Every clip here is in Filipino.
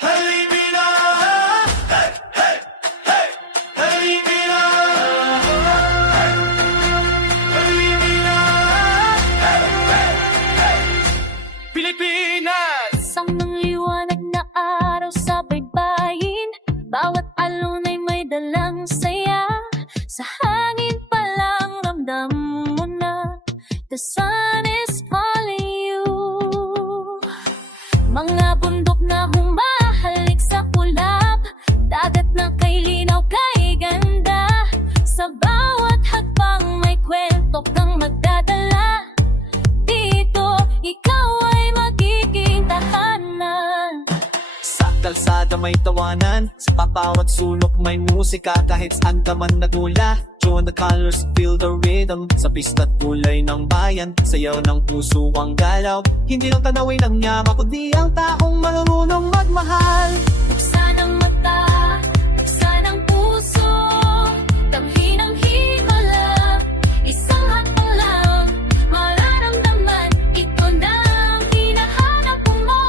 Halina! Halina! Halina! Pilipinas! Isang liwanag na araw sa baybayin, bawat alon ay may dalang saya. Sa hangin pa lang ramdam mo na the sun is calling you. Mga bundok na humahalik sa kulap, dagat na kay linaw kay ganda. Sa bawat hakbang may kwento kang magdadala. Dito, ikaw ay magiging tahanan. Sa kalsada may tawanan, sa bawat sulok may musika. Kahit saan ka man nagmula, join the colors, feel the rhythm. Sa pista't kulay ng bayan, sayaw ng puso ang galaw. Hindi lang tanawin ang yaman, kundi ang taong marunong magmahal. Buksan ang mata, buksan ang puso, damhin ang himala. Isang hakbang lang, mararamdaman, ito na ang hinahanap mo.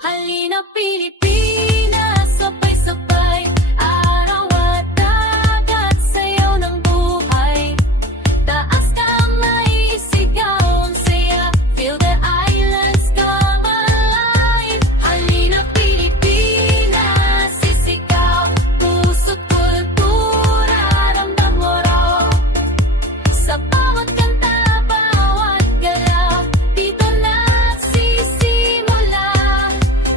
Halina Pilipinas, sabay-sabay, araw at dagat, sayaw ng buhay. Taas kamay, sigaw ang saya, feel the islands come alive. Halina Pilipinas, sisigaw, puso't kultura, ramdam mo raw. Sa bawat kanta, bawat galaw, dito nagsisimula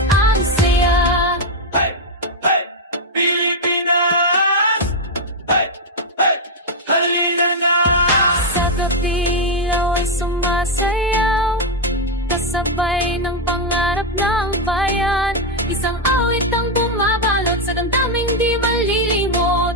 ang saya. Hey! Hey! Pilipinas! Hey! Hey! Halina na! Sa gabi ay sumasayaw, kasabay ng pangarap ng bayan. Isang awit ang bumabalot sa damdaming di malilimot.